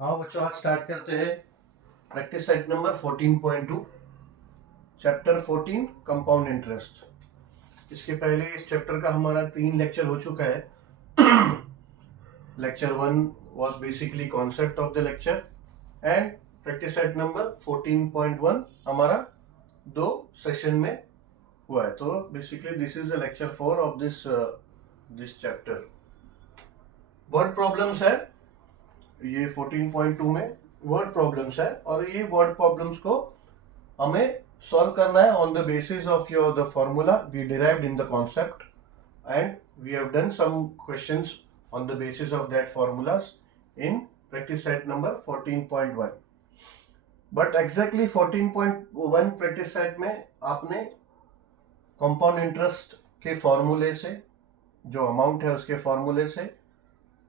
हाँ बच्चों, आज स्टार्ट करते हैं practice set number 14.2 chapter 14 compound interest. इसके पहले इस चैप्टर का हमारा 3 लेक्चर हो चुका है। Lecture 1 was basically concept of the lecture and practice set number 14.1 हमारा 2 सेशन में हुआ है। तो basically this is the lecture 4 of this chapter. Word problems है ये 14.2 में, वर्ड प्रॉब्लम्स है और ये वर्ड प्रॉब्लम्स को हमें सॉल्व करना है on the basis of your the formula we derived in the concept and we have done some questions on the basis of that formulas in practice set number 14.1। But exactly 14.1 practice set में आपने compound interest के फॉर्मूले से, जो amount है उसके फॉर्मूले से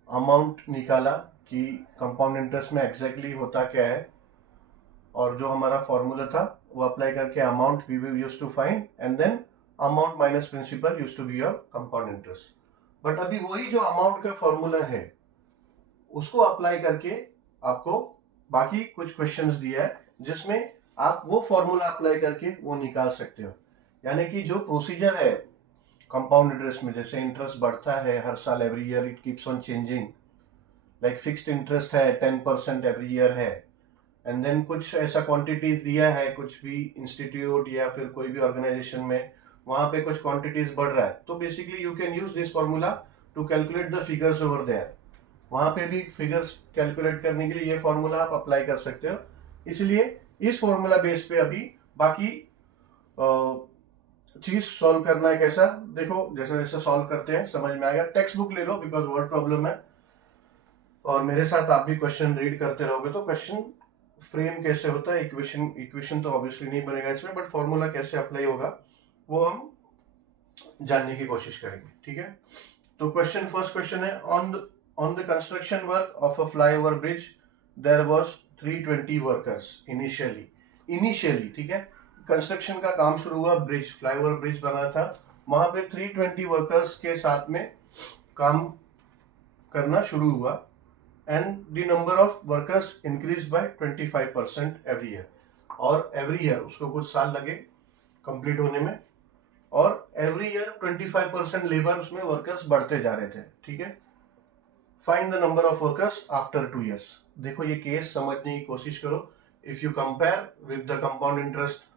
अमाउंट निकाला कि कंपाउंड इंटरेस्ट में एग्जैक्टली होता क्या है, और जो हमारा फॉर्मूला था वो अप्लाई करके amount we will use to find and then amount minus principal use to be your compound interest. But अभी वही जो अमाउंट का फॉर्मूला है उसको अप्लाई करके आपको बाकी कुछ क्वेश्चंस दिया है जिसमें आप वो फॉर्मूला अप्लाई करके वो निकाल सकते हो। यानी कि जो प्रोसीजर है कंपाउंड इंटरेस्ट में, जैसे इंटरेस्ट बढ़ता है हर साल, every year it keeps on changing, like fixed interest है 10% एवरी ईयर है, एंड देन कुछ ऐसा क्वांटिटीज दिया है, कुछ भी इंस्टीट्यूट या फिर कोई भी ऑर्गेनाइजेशन में वहां पे कुछ क्वांटिटीज बढ़ रहा है, तो basically you can use this formula to calculate the figures over there. वहां पे भी फिगर्स कैलकुलेट करने के लिए ये फॉर्मूला आप अप्लाई कर सकते हो। इसलिए इस फॉर्मूला बेस पे अभी बाकी चीज सॉल्व करना है। कैसा, देखो जैसे जैसे सॉल्व करते हैं समझ में आएगा। टेक्स्ट बुक ले लो बिकॉज वर्ड प्रॉब्लम है, और मेरे साथ आप भी क्वेश्चन रीड करते रहोगे तो क्वेश्चन फ्रेम कैसे होता है, इक्वेशन इक्वेशन तो ऑब्वियसली नहीं बनेगा इसमें, बट फॉर्मूला कैसे अप्लाई होगा वो हम जानने की कोशिश करेंगे। ठीक है, तो फर्स्ट क्वेश्चन है, on the construction work of a flyover bridge there was 320 workers initially. ठीक है, कंस्ट्रक्शन का काम शुरू हुआ, ब्रिज फ्लाईओवर ब्रिज बना था, वहां पे 320 वर्कर्स के साथ में काम करना शुरू हुआ, and the number of workers increase by 25% every year. और एवरी ईयर उसको कुछ साल लगे कंप्लीट होने में, और एवरी ईयर 25% लेबर उसमें वर्कर्स बढ़ते जा रहे थे। ठीक है, find the number of workers after 2 years. देखो ये केस समझने की कोशिश करो। If you compare with the compound interest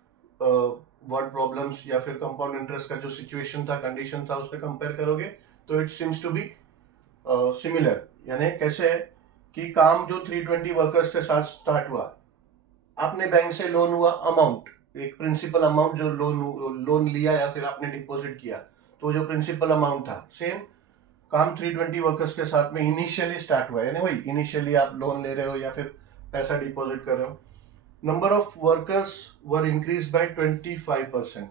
word problems या फिर कंपाउंड इंटरेस्ट का जो सिचुएशन था, कंडीशन था, उससे कंपेयर करोगे तो it seems to be similar. यानी कैसे है कि काम जो 320 वर्कर्स के साथ स्टार्ट हुआ, आपने बैंक से लोन हुआ अमाउंट, एक प्रिंसिपल अमाउंट जो लोन लिया या फिर आपने डिपॉजिट किया, तो जो प्रिंसिपल अमाउंट था सेम काम 320 वर्कर्स के साथ में इनिशियली स्टार्ट हुआ। यानी वही इनिशियली आप लोन ले रहे हो या फिर पैसा डिपॉजिट कर रहे हो। Number of workers were increase by 25%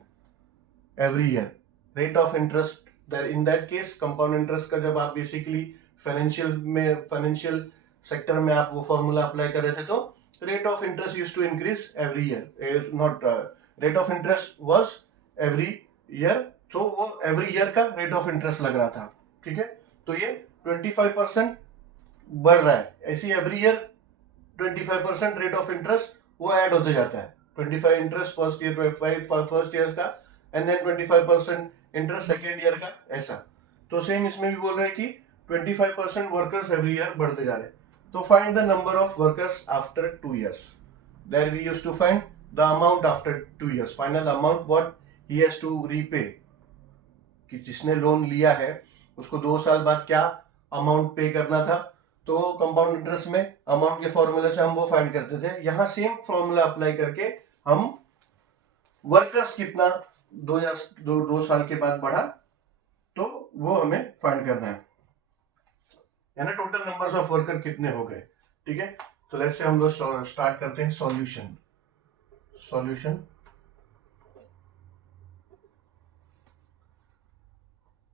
every year. Rate of interest in that case compound interest का जब आप बेसिकली फाइनेंशियल सेक्टर में आप वो फॉर्मूला अप्लाई कर रहे थे, तो rate of interest use to increase every year, not rate of interest was every year, तो वो एवरी ईयर का रेट ऑफ इंटरेस्ट लग रहा था। ठीक है, तो ये 25% बढ़ रहा है, ऐसी every year 25% rate of interest वो ऐड होते जाता है। 25 interest first year, 25 first year का, and then 25% interest second year का, ऐसा। तो सेम इसमें भी बोल रहे हैं कि 25% वर्कर्स एवरी ईयर बढ़ते जा रहे हैं। तो find the number of workers after 2 years. There we used to find the amount after 2 years, final amount what he has to repay, कि जिसने लोन लिया है उसको 2 साल बाद क्या अमाउंट पे करना था। तो कंपाउंड इंटरेस्ट में अमाउंट के फॉर्मूले से हम वो फाइंड करते थे। यहाँ सेम फॉर्मूला अप्लाई करके हम वर्कर्स कितना दो साल के बाद बढ़ा, तो वो हमें फाइंड करना है, यानी टोटल नंबर्स ऑफ वर्कर कितने हो गए। ठीक है, तो लेट्स से हम लोग स्टार्ट करते हैं solution.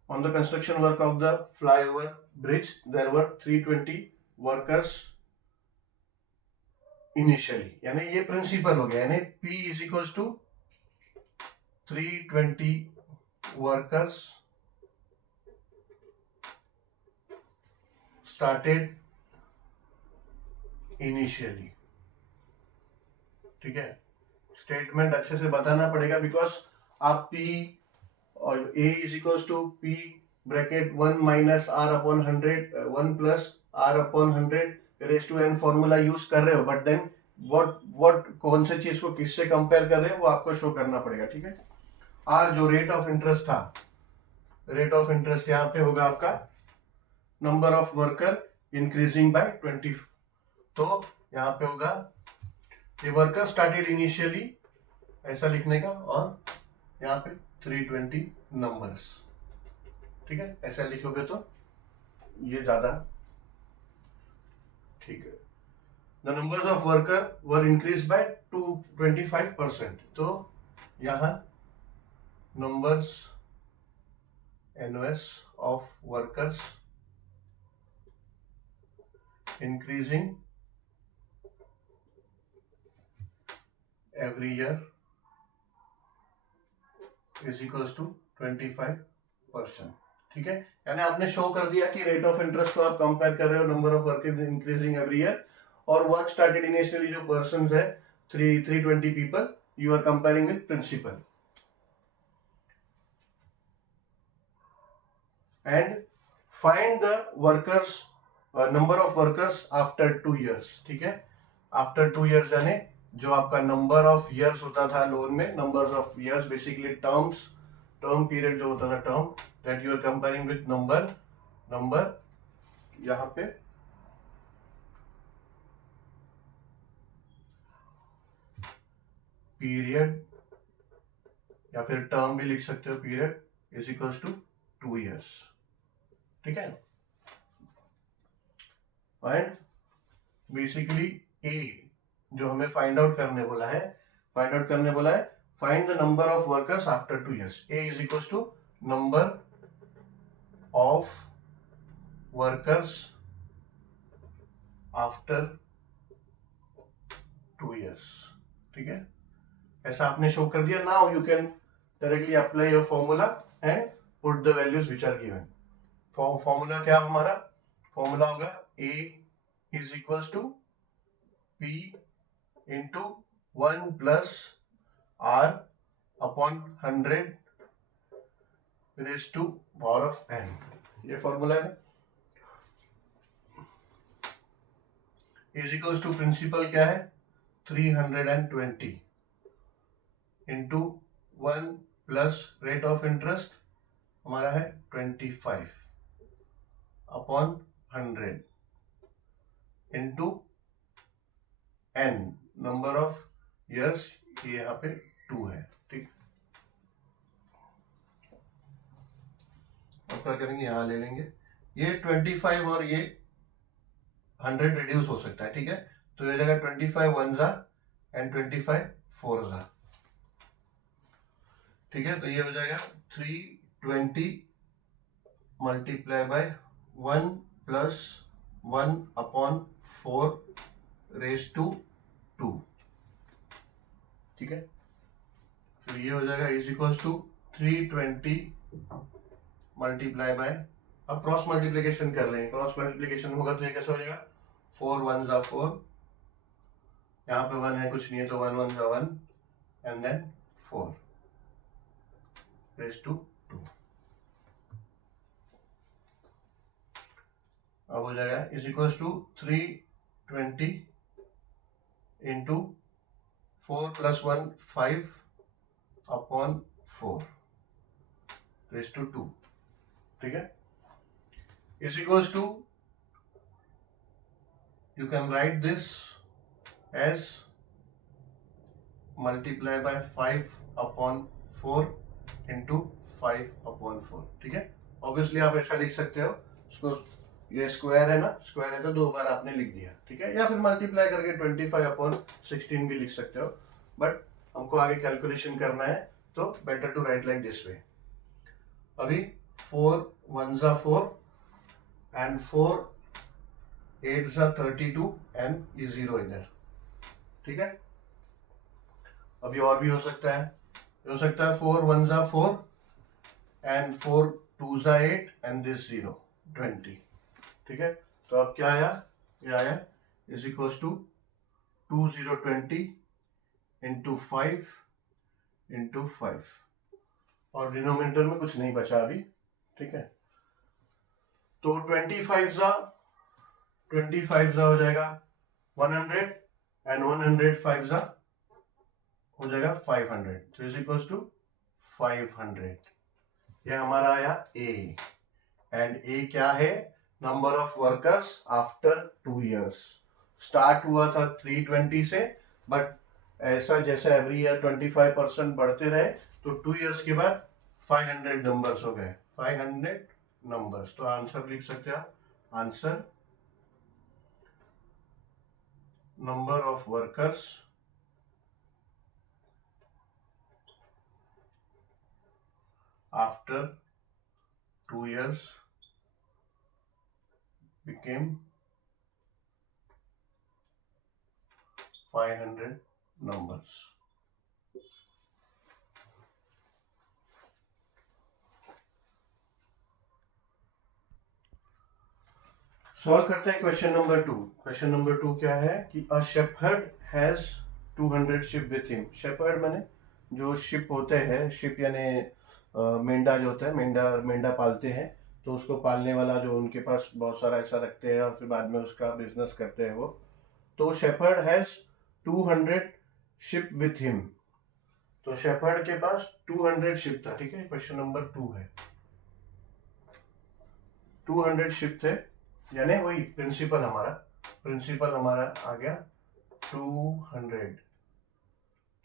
On the construction work of the flyover bridge, there were 320 workers initially, यानी ये प्रिंसिपल हो गया, यानी P is equals to 320 workers started initially, ठीक है। स्टेटमेंट अच्छे से बताना पड़ेगा बिकॉज आप P और A is equal to P bracket 1 minus R upon 100 1 plus R upon 100 raise to n formula use कर रहे हो, बट देन व्हाट कौन से चीज को किससे कंपेयर कर रहे हो वो आपको शो करना पड़ेगा, ठीक है। R जो रेट ऑफ इंटरेस्ट था, रेट ऑफ इंटरेस्ट यहाँ पे होगा आपका number of worker increasing by 20, तो यहाँ पे होगा ये वर्कर स्टार्टेड इनिशियली ऐसा लिखने का, और यहाँ पे 320 नंबर्स, ठीक है। ऐसा लिखोगे तो ये ज्यादा ठीक है। The numbers of worker were increase by 25%, तो यहाँ numbers NOS of workers increasing every year is equals to 25%, ठीक है। यानी आपने शो कर दिया कि रेट ऑफ इंटरेस्ट को आप कंपेयर कर रहे हो number of workers increasing every year, और वर्क स्टार्टेड इनिशियली जो पर्संस है 320 people, you are comparing with principal, and find the workers number of workers after 2 years, ठीक है। आफ्टर 2 years यानी जो आपका नंबर ऑफ ईयर्स होता था लोन में, numbers of years basically term period जो होता था, term that you are comparing with number यहाँ पे पीरियड या फिर टर्म भी लिख सकते हो, period is equals to 2 years, ठीक है। एंड बेसिकली ए जो हमें फाइंड आउट करने बोला है, find the number of workers after 2 years, A is equals to number of workers after 2 years, ठीक है। ऐसा आपने शो कर दिया। Now you can directly apply your formula and put the values which are given. Formula क्या हमारा, formula होगा A is equals to P into 1 plus R upon 100 raise to power of n, ये formula है। Is equals to principal क्या है 320 into 1 plus rate of interest हमारा है 25 upon 100 into n, number of years ये यहाँ पे 2 है, ठीक। अब क्या करेंगे, यहाँ ले लेंगे, ये 25 और ये 100 रिड्यूस हो सकता है, ठीक है। तो ये जगह 25 1 जा एंड 25 4 जा, ठीक है। तो ये हो जाएगा 320 multiply by 1 plus 1 upon 4 raise to 2, ठीक है। फिर ये हो जाएगा is equals to 320 multiply by, अब क्रॉस मल्टीप्लीकेशन कर लेंगे, क्रॉस मल्टीप्लीकेशन होगा तो ये कैसे हो जाएगा 4 1 जा 4, यहाँ पे 1 है कुछ नहीं है तो 1 1 जा 1 एंड देन 4 रेज टू 2। अब हो जाएगा is equals to 320 into 4 plus 1 5 upon 4 raise to 2, ठीक है। Is equals to you can write this as multiply by 5 upon 4 into 5 upon 4, ठीक है। ऑब्वियसली आप ऐसा लिख सकते हो, इसको ये स्क्वायर है ना, स्क्वायर है तो 2 बार आपने लिख दिया, ठीक है। या फिर मल्टीप्लाई करके 25 अपॉन 16 भी लिख सकते हो, बट हमको आगे कैलकुलेशन करना है तो better to write like this way. अभी 4 1 जा 4 एंड 4 8 जा 32 एंड ये 0 इधर, ठीक है। अभी और भी हो सकता है, 4 1 जा 4 एंड 4 2 जा 8 एंड दिस 0 20, ठीक है। तो अब क्या आया, ये आया is equals to 2020 into 5 into 5, और डिनोमिनेटर में कुछ नहीं बचा अभी, ठीक है। तो 25 जा हो जाएगा 100 एंड 105 जा हो जाएगा 500, तो इज इक्वल्स टू 500। ये हमारा आया ए, एंड ए क्या है, number of workers after 2 years। Start हुआ था 320 से, बट ऐसा जैसे एवरी ईयर 25% बढ़ते रहे, तो 2 years के बाद 500 नंबर्स हो गए, 500 नंबर्स। तो आंसर लिख सकते हैं आप, answer number of workers after 2 years became 500 numbers। Solve करते हैं क्वेश्चन नंबर 2। क्वेश्चन नंबर 2 क्या है कि a shepherd has 200 sheep with him. Shepherd माने जो शिप होते हैं, शिप यानी मेंढा जो होता है, मेंढा पालते हैं, तो उसको पालने वाला जो उनके पास बहुत सारा ऐसा रखते हैं और फिर बाद में उसका बिजनेस करते हैं वो। तो shepherd has 200 sheep with him. तो शेफर्ड के पास 200 शिप था, ठीक है, क्वेश्चन नंबर 2 है। 200 शिप थे, यानी वही प्रिंसिपल हमारा आ गया 200,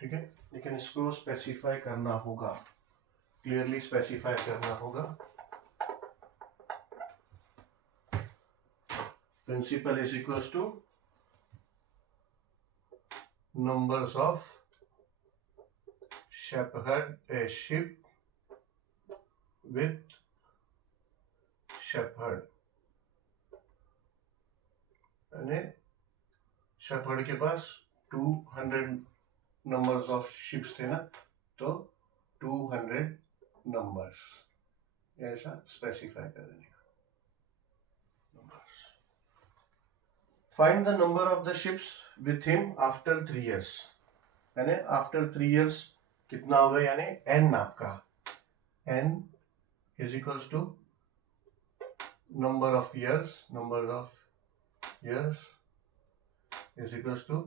ठीक है। लेकिन इसको स्पेसिफाई करना होगा, क्लियरली स्पेसिफाई करना होगा। Principal is equals to numbers of shepherd a ship with shepherd, यानी शेफर्ड के पास 200 नंबर्स ऑफ शिप्स थे ना, तो 200 नंबर्स, ऐसा स्पेसिफाई कर देने का। Find the number of the ships with him after 3 years, यानी आफ्टर 3 years कितना होगा, यानी n आपका n is equals to number of years is equals to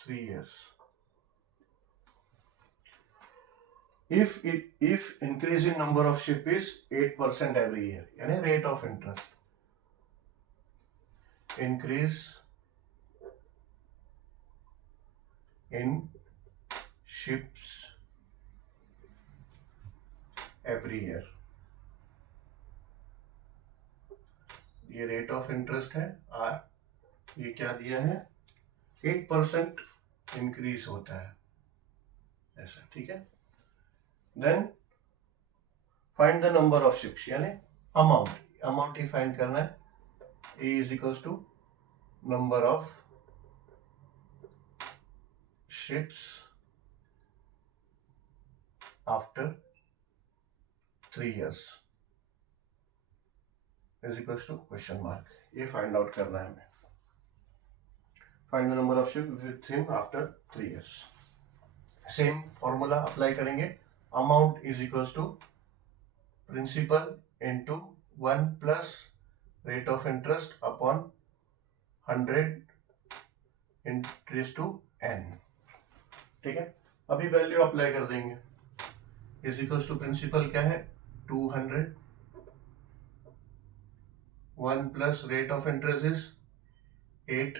3 years। If increase in number of ship is 8% every year, यानी rate of interest, increase in ships every year, ये rate of interest है R, ये क्या दिया है 8% increase होता है ऐसा, ठीक है। Then find the number of sheeps, यानी अमाउंट ही फाइंड करना है। A is equals to number of sheeps after 3 years is equals to question mark, ये फाइंड आउट करना है हमें। Find the number of sheep with him after 3 years। Same formula apply करेंगे, amount is equals to principal into 1 plus rate of interest upon 100 interest to n, ठीक है। अभी value apply कर देंगे, इज इक्वल्स टू प्रिंसिपल क्या है 200, 1 plus rate of interest is 8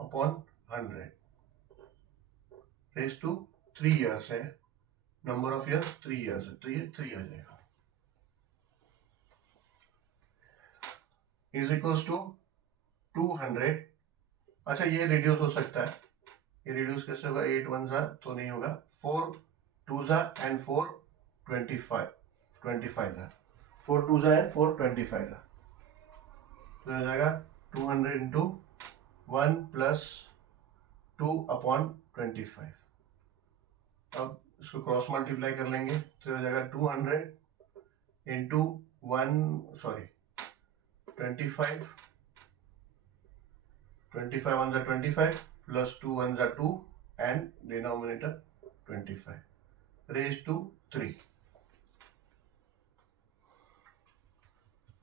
upon 100 raise to 3 years है, number of years 3 years है, तो ये 3 आ जाएगा। इज इक्वल्स टू 200, अच्छा ये रिड्यूस हो सकता है, ये रिड्यूस कैसे होगा, 8 1 जा तो नहीं होगा, 4 2 जा एंड 4 25 जा, 4 2 जा एंड 4 25 जा, तो हो जाएगा 200 इंटू 1 प्लस 2 अपॉन 25। अब इसको क्रॉस मल्टीप्लाई कर लेंगे तो हो जाएगा 200 into 25 25 1 are 25 plus 2 1 are 2 and denominator 25 raised to 3.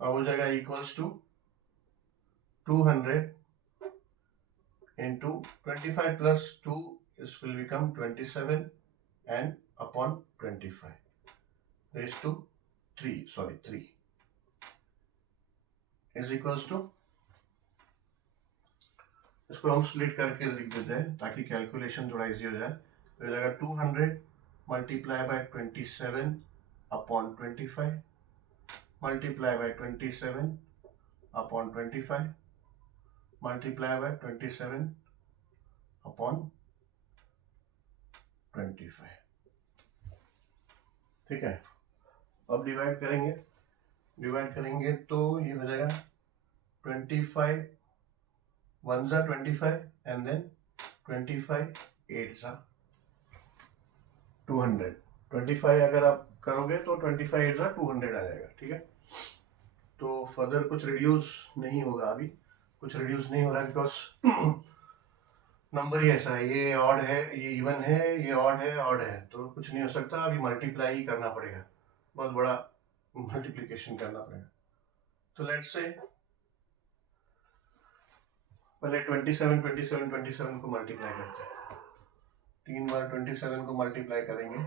अब हो जाएगा equals to 200 into 25 plus 2 is will become 27 and upon 25 raised to 3 is equals to, इसको हम स्प्लिट करके लिख देते हैं ताकि कैलकुलेशन थोड़ा इजी हो जाए. तो हो जाएगा 200 multiply by 27 upon 25 multiply by 27 upon 25 multiply by 27 upon 25. ठीक है. अब डिवाइड करेंगे तो ये हो जाएगा 25 1 जा 25 एंड देन 25 8 जा 200. 25 अगर आप करोगे तो 25 8 जा 200 आ जाएगा. ठीक है. तो फर्दर कुछ रिड्यूस नहीं होगा, अभी कुछ रिड्यूस नहीं हो रहा बिकॉज नंबर ही ऐसा है. ये ऑड है, ये इवन है, ये ऑड है, तो कुछ नहीं हो सकता. अभी मल्टीप्लाई ही करना पड़ेगा, बहुत बड़ा मल्टीप्लिकेशन करना पड़ेगा. तो लेट्स से पहले 27 को मल्टीप्लाई करते हैं. 3 बार 27 को मल्टीप्लाई करेंगे.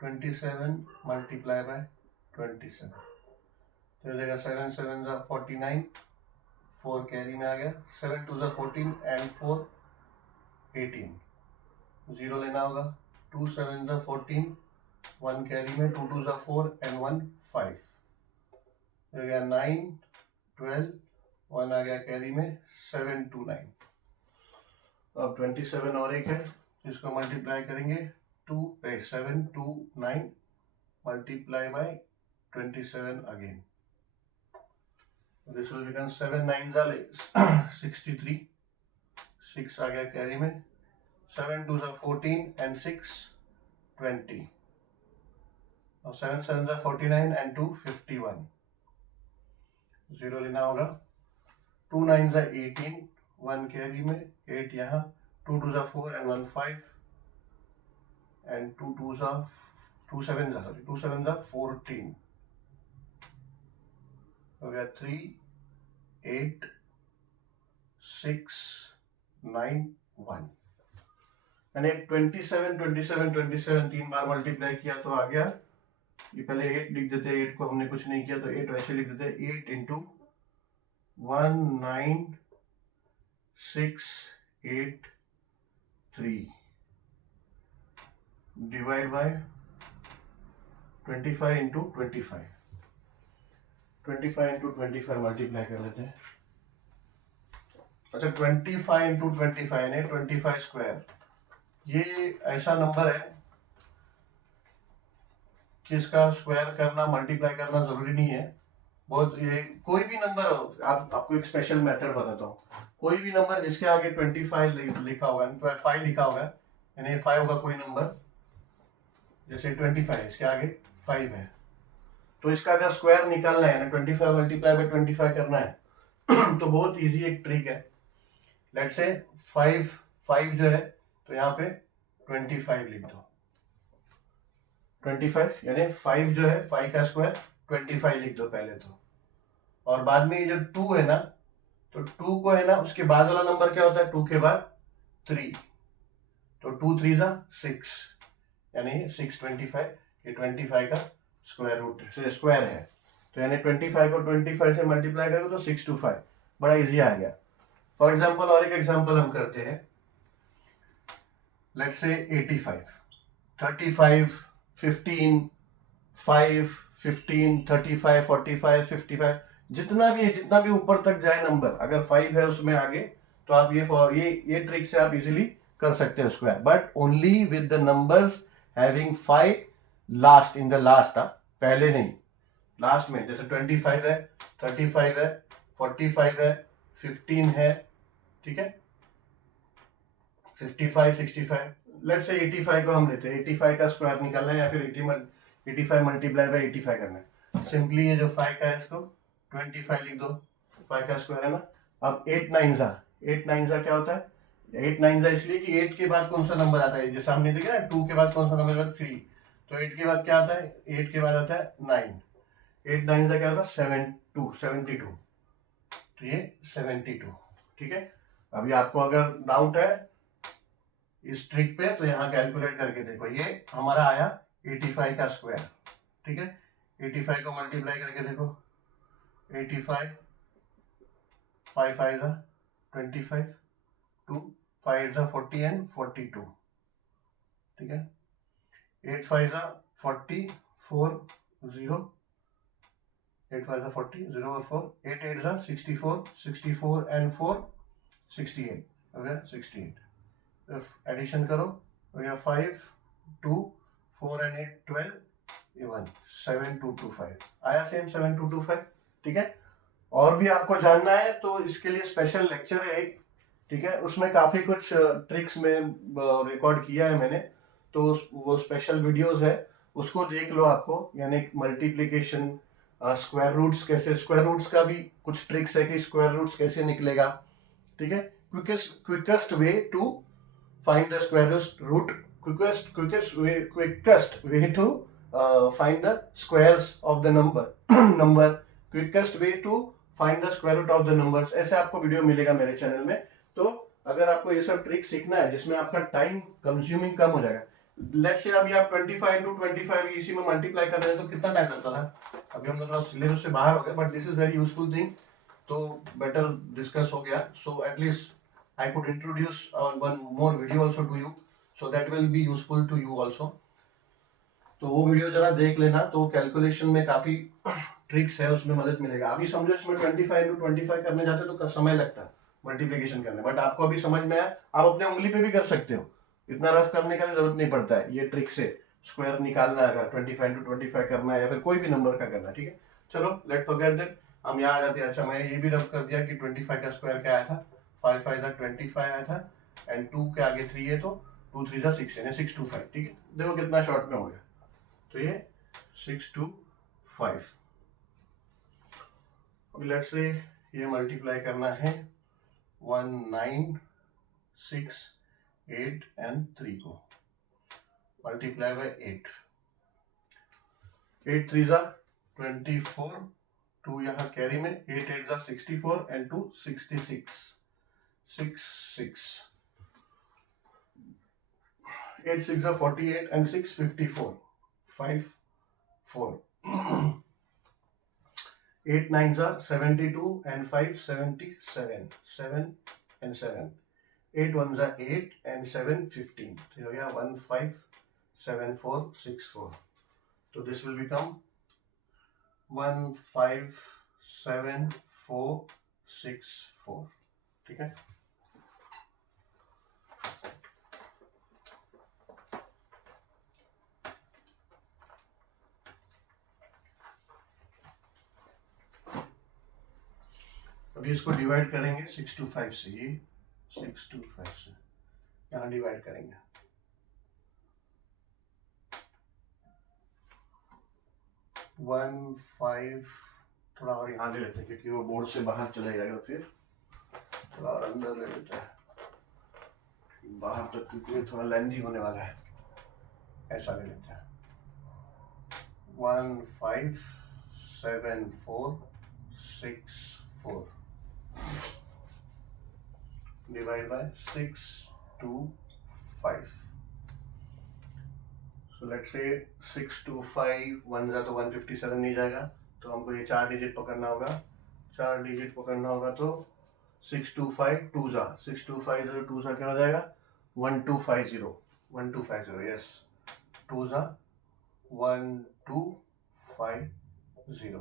27 मल्टीप्लाई बाय 27 तो हो जाएगा 7 7 जा 49 4 कैरी में आ गया. 7 2 जा 14 एंड 4 18 0 लेना होगा. 2 7 जा 14 1 कैरी में 2 2 जा 4 एंड 1 5 हो गया 9 12 1 आ गया कैरी में 7 2 9. अब 27 और एक है जिसको मल्टीप्लाई करेंगे 7 2 9 multiply by 27 again. This will become 7 9 जा 63 6 आ गया कैरी में. 7 2 जा 14 एंड 6 20. और 7 7 जा 49 एंड 2 51 0 लेना होगा. 2 9 जा 18 1 कैरी में 8 यहाँ 2 2 जा 4 एंड 1 5 एंड 2 7 जा 14 हो गया 3 8 6 9 1. मैंने 27 3 बार मल्टीप्लाई किया तो आ गया. ये पहले 8 लिख देते हैं. 8 को हमने कुछ नहीं किया तो 8 वैसे लिख देते हैं. 8 into 1 9 6 8 3 divide by 25 into 25 into 25 multiply कर लेते हैं. अच्छा 25 इंटू 25 यानी 25 स्क्वायर. ये ऐसा नंबर है कि इसका स्क्वायर करना मल्टीप्लाई करना जरूरी नहीं है. बहुत ये कोई भी नंबर हो, आपको एक स्पेशल मेथड बताता हूँ. कोई भी नंबर जिसके आगे 25 लिखा होगा 5 लिखा होगा यानी 5 होगा कोई नंबर. जैसे 25 इसके आगे 5 है तो इसका अगर स्क्वायर निकालना है ना 25 मल्टीप्लाई बाय 25 करना है तो बहुत इजी एक ट्रिक है. लेट्स से 5 जो है तो यहाँ पे 25 लिख दो. 25 यानी 5 जो है 5 का स्क्वायर 25 लिख दो पहले तो. और बाद में ये जो 2 है ना तो 2 को है ना उसके बाद वाला नंबर क्या होता है 2 के बाद 3 तो 2 3 जा 6 यानी 6 25. ये 25 का स्क्वायर रूट स्क्वायर है तो यानी 25 को 25 से मल्टीप्लाई करोगे तो 625. बड़ा इजी आ गया. फॉर एग्जांपल और एक एग्जांपल हम करते हैं. लेट्स से 85 35 15 5 15 35 45 55 जितना भी ऊपर तक जाए नंबर अगर 5 है उसमें आगे तो आप ये ट्रिक से आप इजीली कर सकते हो square. But only with the numbers having 5 last in the last. पहले नहीं, लास्ट में. जैसे 25 है 35 है 45 है 15 है. ठीक है 55 65. लेट्स से 85 को हम लेते हैं. 85 का स्क्वायर निकालना है या फिर 85 मल्टीप्लाई बाय 85 करना है. सिंपली ये जो 5 का है इसको 25 लिख दो. 5 का स्क्वायर है ना. अब 8 9 जा 8 9 क्या होता है? 8 9 इसलिए कि 8 के बाद कौन सा नंबर आता है, जैसे हमने देखा ना 2 के बाद कौन सा नंबर आता है? 3। तो 8 के बाद क्या आता है? 8 के बाद आता है 9। 8 9 क्या होता है? 72। तो ये 72, ठीक है। अभी आपको अगर डाउट है इस ट्रिक पे तो यहाँ कैलकुलेट करके देखो, ये हमारा आया 85 का स्क्वायर, ठीक है। 85 को मल्टीप्लाई करके देखो, 85 5 5 25, 2 5 40 एंड 42, ठीक है। 8 5 40 4 0, 8 5 40 0 और 4, 8 8 64, 64 एंड 4 68, हो गया 68। एडिशन करो तो यह 5 2 4 एंड 8 12, ये 1 7225 आया, सेम 7225, ठीक है। और भी आपको जानना है तो इसके लिए स्पेशल लेक्चर है एक, ठीक है। उसमें काफी कुछ ट्रिक्स में रिकॉर्ड किया है मैंने, तो वो स्पेशल वीडियोस है, उसको देख लो आपको, यानी मल्टीप्लिकेशन, स्क्वायर रूट्स कैसे, स्क्वायर रूट्स का भी कुछ ट्रिक्स है कि स्क्वायर रूट्स कैसे निकलेगा, ठीक है। Quickest way to find the square root, quickest way to find the squares of the number, quickest way to find the square root of the numbers, ऐसे आपको वीडियो मिलेगा मेरे चैनल में। तो अगर आपको ये सब ट्रिक सीखना है जिसमें आपका टाइम कंज्यूमिंग कम हो जाएगा, लेट्स से अभी आप 25 into 25 इसी में मल्टीप्लाई कर रहे हैं तो कितना टाइम लगता था? अभी हम थोड़ा सिलेबस से बाहर हो गए, but this is very useful thing, तो बेटर डिस्कस हो गया। So at least I could introduce one more video also to you, so that will be useful to you also. तो वो वीडियो जरा देख लेना, तो कैलकुलेशन में काफी ट्रिक्स है, उसमें मदद मिलेगा। अभी समझो इसमें 25 into 25 करने जाते तो समय लगता है मल्टीप्लिकेशन करने, बट आपको अभी समझ में आया, आप अपने उंगली पे भी कर सकते हो, इतना रफ करने का जरूरत नहीं पड़ता है। ये ट्रिक से स्क्वायर निकालना है, अगर 25 into 25 करना है या फिर कोई भी नंबर का करना है, ठीक है। चलो लेट फॉरगेट दैट, हम यहाँ आ जाते हैं। अच्छा, मैं ये भी रफ कर दिया कि 25 का स्क्वायर क्या आया था, 5 5 25 आया था, एंड 2 के आगे 3 है तो 2 3 6 यानी 625, ठीक है। देखो कितना शॉर्ट में हो गया, तो ये 625। अभी लेट्स से ये मल्टीप्लाई करना है 1 9 6 8 एंड 3 को, मल्टीप्लाई बाय 8, 8 3 24, 2 यहाँ कैरी में, 8 8 64 and 2 66, 6 6, 8 6 48 and 6 54, 5 4, 8 9 72 and 5 77, 7 and 7, 8 1 8 and 7 15, तो हो गया 1 5 7 4 6 4, तो दिस विल बिकम 1 5 7 4 6 4, ठीक है। अभी इसको डिवाइड करेंगे 6 to 5 से, ये 6 to 5 से यहाँ डिवाइड करेंगे, 1 5, थोड़ा और यहाँ ले लेते हैं क्योंकि वो बोर्ड से बाहर चले जाएगा, फिर थोड़ा और अंदर ले लेते हैं बाहर तक, क्योंकि थोड़ा लेंदी होने वाला है, ऐसा ले लेते हैं। 1 5 7 4 6 4 divide by 6 2 5, so let's say 6 2 5 1 जा तो 157 नहीं जाएगा, तो हमको ये 4 डिजिट पकड़ना होगा, 4 डिजिट पकड़ना होगा, तो 6 2 5 2 जा 6 2 5 0 2 जा क्या हो जाएगा 1250, 1250, यस 2 जा 1250,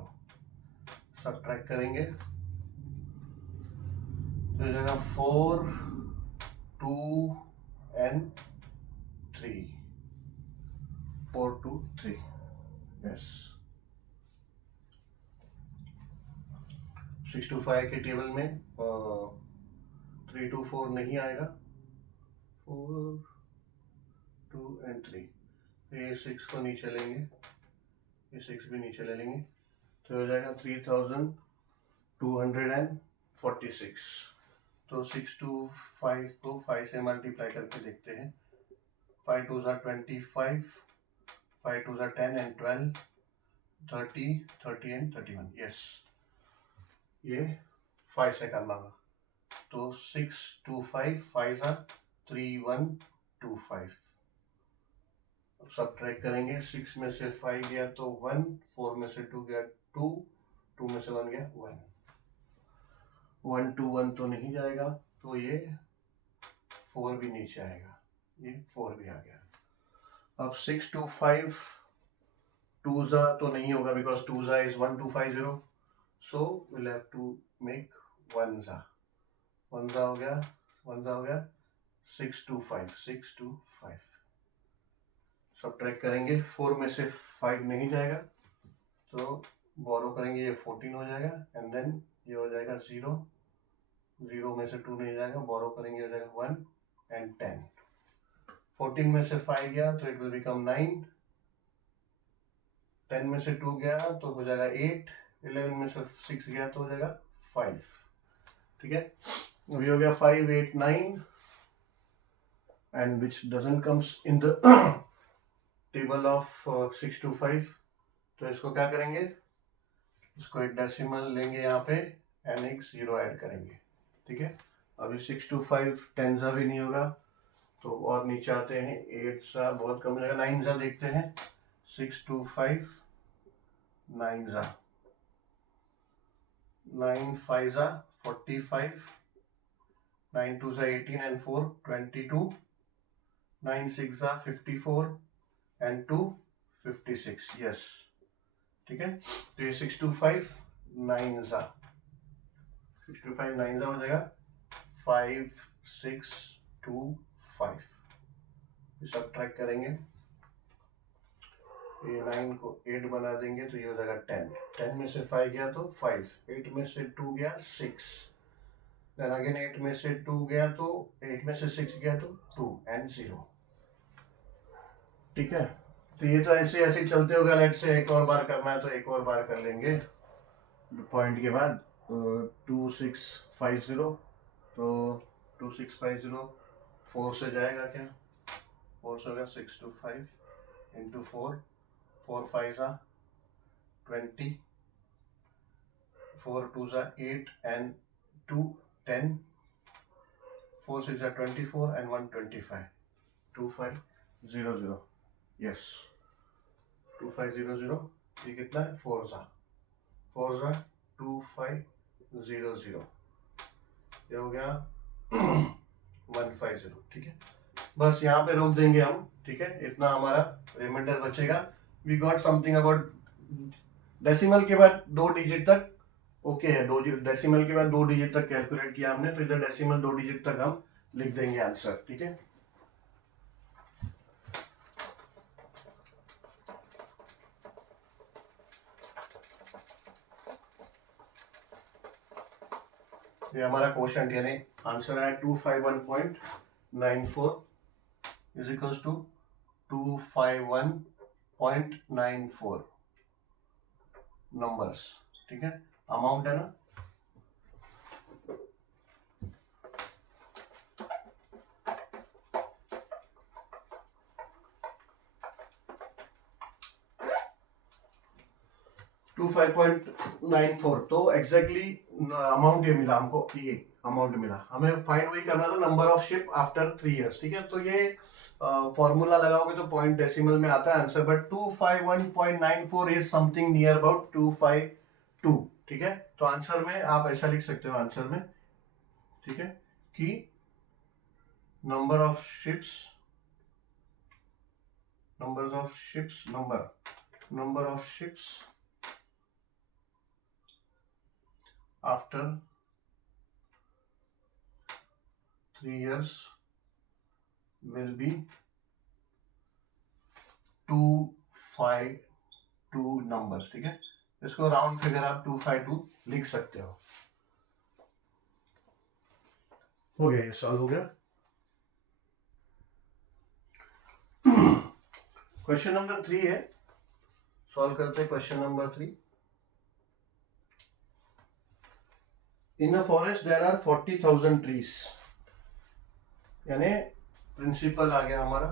सब्ट्रैक्ट करेंगे तो जाएगा 4 2 and 3, 4 2 3, यस 6 2 5 के टेबल में 3 2 4 नहीं आएगा, 4 2 and 3, ये 6 को नीचे लेंगे, ये 6 भी नीचे ले लेंगे, तो हो जाएगा 3246, तो 625 को 5 से मल्टीप्लाई करके देखते हैं। 5 2 ज़ा 25, 5 2 ज़ा 10 एंड 12, 30, 30 एंड 31। यस, ये 5 से करना होगा। तो 6 2 5, 5 ज़ा 3 1 2 5। अब सब ट्रैक करेंगे। 6 में से 5 गया तो 1, 4 में से 2 गया 2, 2 में से 1 गया 1, 1 2 1 तो नहीं जाएगा, तो ये 4 भी नीचे आएगा, ये 4 भी आ गया। अब 6 2 5 2 ज़ा तो नहीं होगा बिकॉज 2 ज़ा is 1250, so will have to make 1 ज़ा। 1 ज़ा हो गया, 1 ज़ा हो गया 6 2 5, 6 2 5। सब ट्रैक करेंगे। 4 में से 5 नहीं जाएगा तो बोरो करेंगे, ये 14 हो जाएगा एंड देन ये हो जाएगा 0, 0 में से 2 नहीं जाएगा, बोरो करेंगे हो जाएगा 1 एंड 10। 14 में से 5 गया तो इट विल बिकम 9, 10 में से 2 गया तो हो जाएगा 8, 11 में से 6 गया तो हो जाएगा 5। ठीक है, अभी हो गया 5 8 9 and which doesn't comes in the table of 6 2 5। तो इसको क्या करेंगे, इसको एक डेसिमल लेंगे यहाँ पे एंड एक 0 ऐड करेंगे। ठीक है, अभी 6 2 5 10 ज़ा भी नहीं होगा, तो और नीचे आते हैं। 8 ज़ा बहुत कम हो जाएगा, 9 ज़ा देखते हैं। 6 2 5 9 ज़ा, 9 5 ज़ा 45, 9 2 ज़ा 18 एंड 4 22, 9 6 ज़ा 54 एंड 2 56। यस, ठीक है, तो ये 6 2 5 9 ज़ा, 6 2 5 9 ज़ा हो जाएगा 5 6 2 5। ये सब ट्रैक करेंगे, ये 9 को 8 बना देंगे तो ये हो जाएगा 10। 10 में से 5 गया तो 5, 8 में से 2 गया 6, देन अगेन 8 में से 2 गया तो 8 में से 6 गया तो 2 एंड 0। ठीक है, तो ये तो ऐसे ऐसे ही चलते होगा। लेट से एक और बार करना है तो एक और बार कर लेंगे पॉइंट के बाद। 2 6 5 0, तो 2 6 5 0 4 से जाएगा क्या, 4 से होगा 6 2 5 इंटू 4, 4 5 ज़ा 20, 4 2 ज़ा 8 एंड 2 10, 4 6 ज़ा 24 एंड 1 25, 2 5 0 0। यस, 2 5 0 0, ये कितना है 4 ज़ा 2 5 0 0, ये हो गया 150। ठीक है, बस यहाँ पे रोक देंगे हम। ठीक है, इतना हमारा रिमाइंडर बचेगा। We got something about decimal के बाद 2 डिजिट तक ओके है। 2 डेसिमल के बाद 2 डिजिट तक कैलकुलेट किया हमने, तो इधर डेसिमल 2 डिजिट तक हम लिख देंगे आंसर। ठीक है, ये हमारा क्वेश्चन यानी आंसर है 251.94 इज इक्वल्स टू 251.94 नंबर्स। ठीक है, अमाउंट है ना। टू 5.94, तो एग्जैक्टली अमाउंट ये मिला हमको, ये अमाउंट मिला। हमें फाइंड वही करना था, number of ship after 3 years. ठीक है, तो ये फॉर्मूला लगाओगे तो पॉइंट डेसिमल में आता है answer, but 251.94 is something near about 252। ठीक है, तो आंसर में आप ऐसा लिख सकते हो आंसर में, ठीक है, कि number of ships after 3 years will be 252 numbers। ठीक है, इसको राउंड फिगर आप 252 लिख सकते हो। हो गया, ये सॉल्व हो गया। क्वेश्चन नंबर 3 है, सॉल्व करते हैं question number 3। In a forest there are 40,000 trees, यानी प्रिंसिपल आ गया हमारा,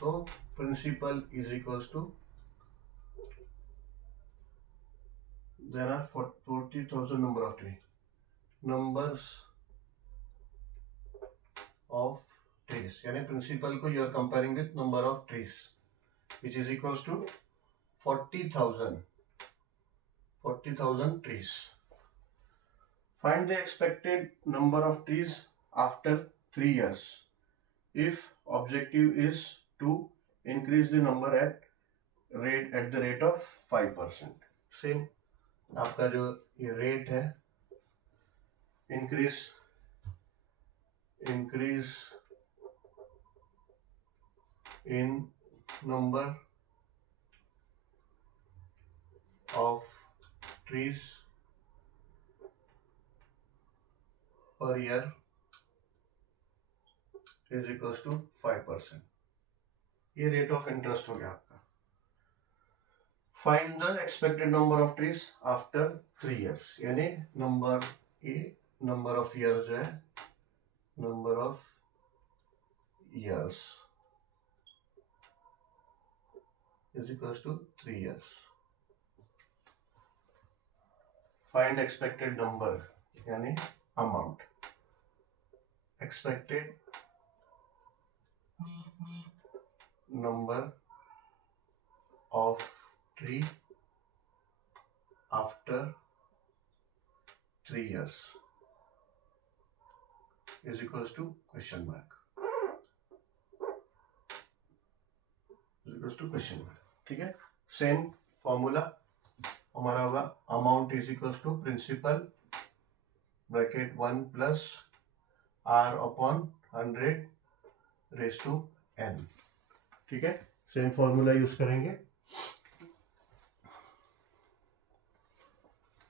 तो principal is equals to there are 40,000 number of tree, numbers of trees, यानी प्रिंसिपल को you are comparing with number of trees which is equals to 40,000 trees. Find the expected number of trees after 3 years if objective is to increase the number at the rate of 5%. Same आपका जो ये rate है, increase in number of trees per year is equals to 5%. ये rate of interest हो गया आपका. Find the expected number of trees after 3 years, यानी number of years जो है, number of years is equals to 3 years. Find expected number यानी amount, expected number of tree after 3 years is equals to question mark, ठीक है. Same formula हमारा होगा, amount is equals to principal bracket 1 plus r upon 100 raise to n, ठीक है. Same formula use करेंगे.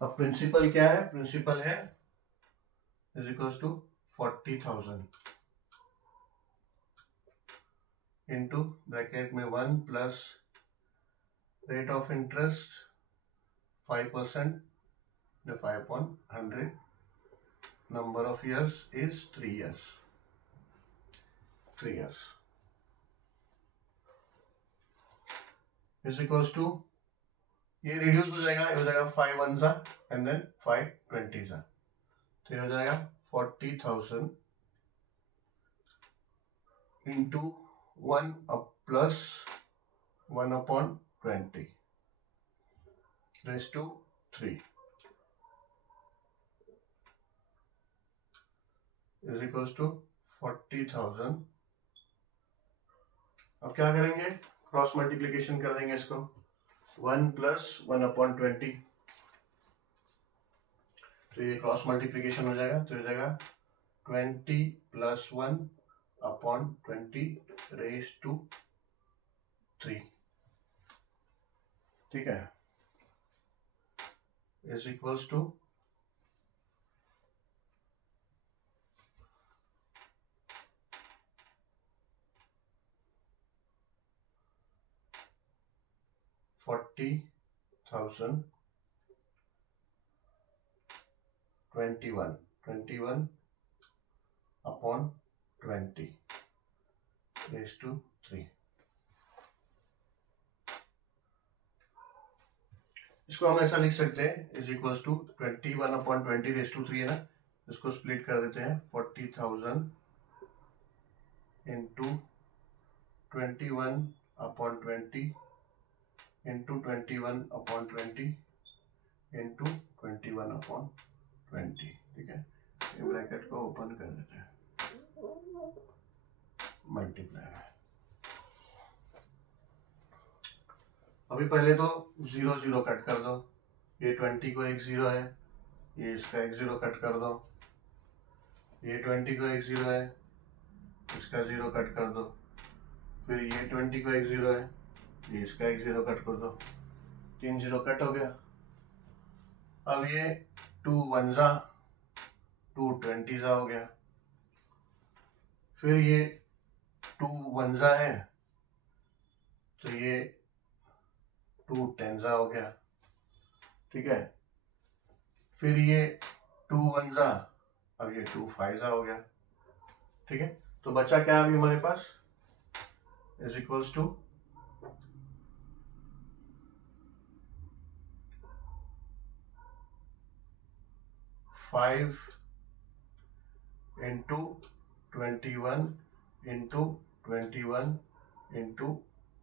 अब principal क्या है, प्रिंसिपल है is equals to 40,000 into bracket में 1 plus rate of interest 5%, 5/100, number of years is 3 years. Is equals to, ये reduce हो जाएगा, ये हो जाएगा 5 1 एंड देन 5 20, तो ये हो जाएगा 40,000 into 1 plus 1/20 raise to 3 is equals to 40,000. अब क्या करेंगे, क्रॉस मल्टीप्लीकेशन कर देंगे इसको, 1 प्लस 1/20, तो ये क्रॉस मल्टीप्लीकेशन हो जाएगा, तो हो जाएगा 20 प्लस 1/20 रेज टू 3, ठीक है, is equals to 40,000 21/20 raise to 3. इसको हम ऐसा लिख सकते हैं, is equals to 21/20 raise to 3 है ना, इसको स्प्लिट कर देते हैं, 40,000 इंटू 21/20 इंटू 21/20 इंटू 21/20, ठीक है. ये ब्रैकेट को ओपन कर देते हैं, मल्टीप्लाई. अभी पहले तो 0 0 कट कर दो, ये 20 को एक 0 है, ये इसका एक 0 कट कर दो, ये 20 को एक 0 है, इसका 0 कट कर दो, फिर ये 20 को एक 0 है, ये इसका एक 0 कट कर दो, 3 0 कट हो गया. अब ये 2 1 2 20 हो गया, फिर ये 2 1 है, तो ये 2 10 हो गया, ठीक है. फिर ये 2 1 जा, अब ये 2 5 जा हो गया, ठीक है। तो बचा क्या अभी हमारे पास, is equals to 5 into 21 into 21 into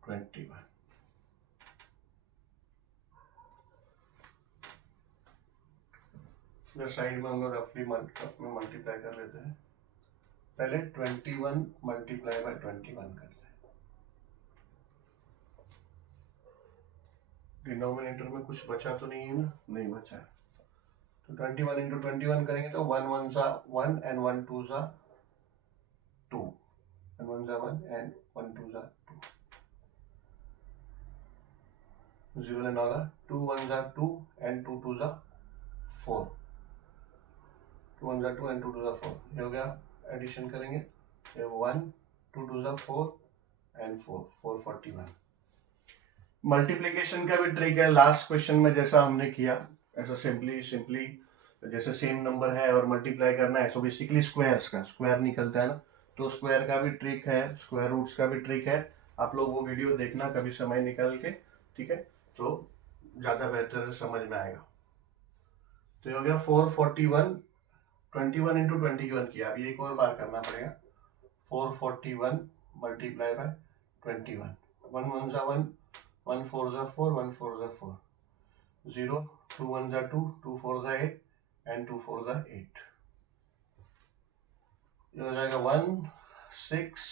21। Side में हम लोग रफली मल्टीप्लाई कर लेते हैं। पहले 21 मल्टीप्लाई बाय 21 करते हैं। डिनोमिनेटर में कुछ बचा तो नहीं है ना, नहीं बचा है। तो 21 इंटू 21 करेंगे तो 1 1 सा 1 एंड 1 2 सा 2, 1 1 सा 1 एंड 1 2 सा 2, 0 लेना होगा, 2 1 सा 2 एंड 2 2 सा 4, 2 1 सा 2 एंड 2 2 सा 4, ये हो गया। एडिशन करेंगे, ये 1 2 2 सा 4 एंड 4 441। मल्टीप्लिकेशन का भी ट्रिक है, लास्ट क्वेश्चन में जैसा हमने किया ऐसा सिंपली जैसे सेम नंबर है और मल्टीप्लाई करना है तो बेसिकली स्क्वायर्स का स्क्वायर निकलता है ना, तो स्क्वायर का भी ट्रिक है, स्क्वायर रूट्स का भी ट्रिक है। आप लोग वो वीडियो देखना कभी समय निकाल के, ठीक है, तो ज़्यादा बेहतर से समझ में आएगा। तो ये हो गया 441, 21 इंटू 21 किया, अभी एक और बार करना पड़ेगा। 441 मल्टीप्लाई बाय 21, 1 1 सा 1, 1 4 सा 4, 1 4 सा 4, 0 2 1 सा 2, 2 4 सा 8 एंड 2 4 सा 8। ये हो जाएगा 1 6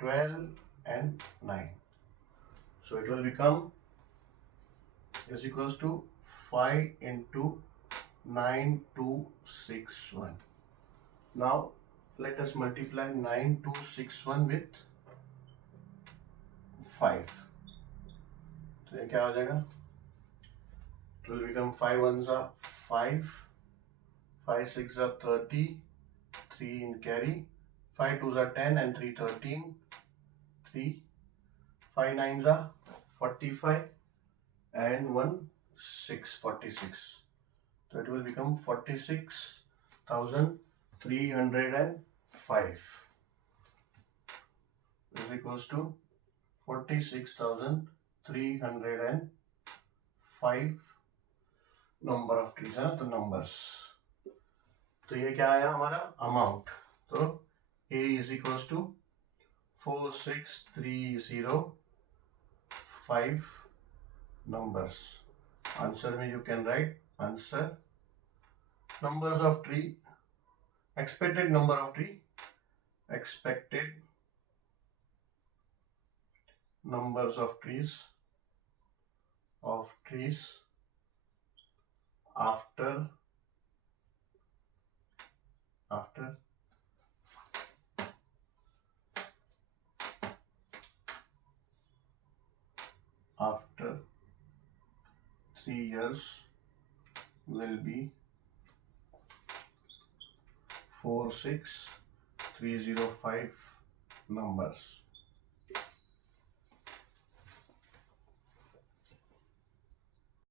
12 and 9। So it will become is equals to 5 into 9261. Now let us multiply 9261 with 5. तो ये क्या हो जाएगा, it will become 5 1s are 5, 5 6 are 30, 3 in carry, 5 2s are 10 and 3 13, 3, 5 9s are 45 and 1 6 46. So it will become 46,305 is equals to 46,305 number of trees है ना, तो numbers. तो ये क्या आया हमारा अमाउंट, तो A is equals to 46305 numbers. Answer में you can write answer numbers of tree, expected number of tree, expected numbers of trees after 3 years will be 46305 numbers.